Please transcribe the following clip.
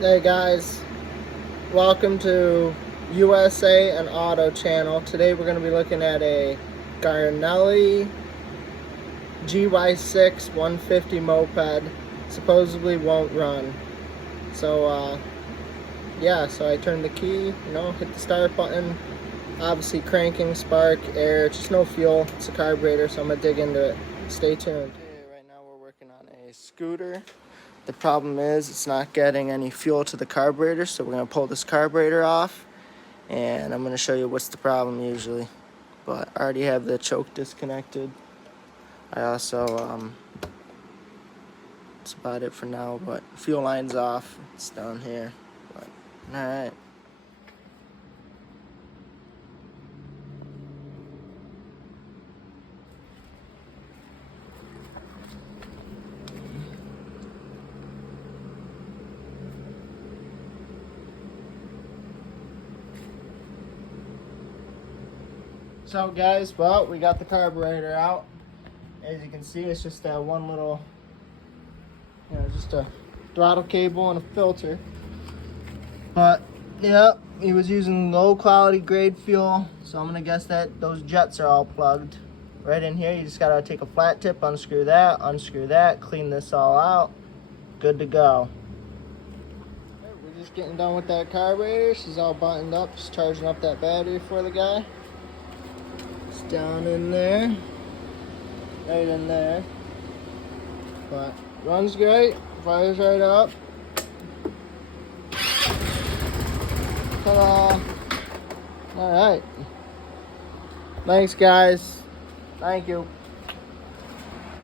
Hey guys, welcome to USA and Auto channel. Today we're going to be looking at a Garnelli gy6 150 moped. Supposedly won't run. So yeah, so I turned the key, hit the start button. Obviously cranking, spark, air, just no fuel. It's a carburetor, so I'm going to dig into it. Stay tuned. Okay, right now we're working on a scooter. The problem is it's not getting any fuel to the carburetor, so we're going to pull this carburetor off, and I'm going to show you what's the problem usually. But I already have the choke disconnected. I also, that's about it for now, but fuel line's off. It's down here. But, alright. So guys, well, we got the carburetor out. As you can see, it's just that one little, just a throttle cable and a filter. But yeah, he was using low quality grade fuel, so I'm gonna guess that those jets are all plugged. Right in here, you just gotta take a flat tip, unscrew that, clean this all out. Good to go. We're just getting done with that carburetor. She's all buttoned up, just charging up that battery for the guy. It's down in there, right in there. But runs great, fires right up. Ta-da! All right. Thanks, guys. Thank you.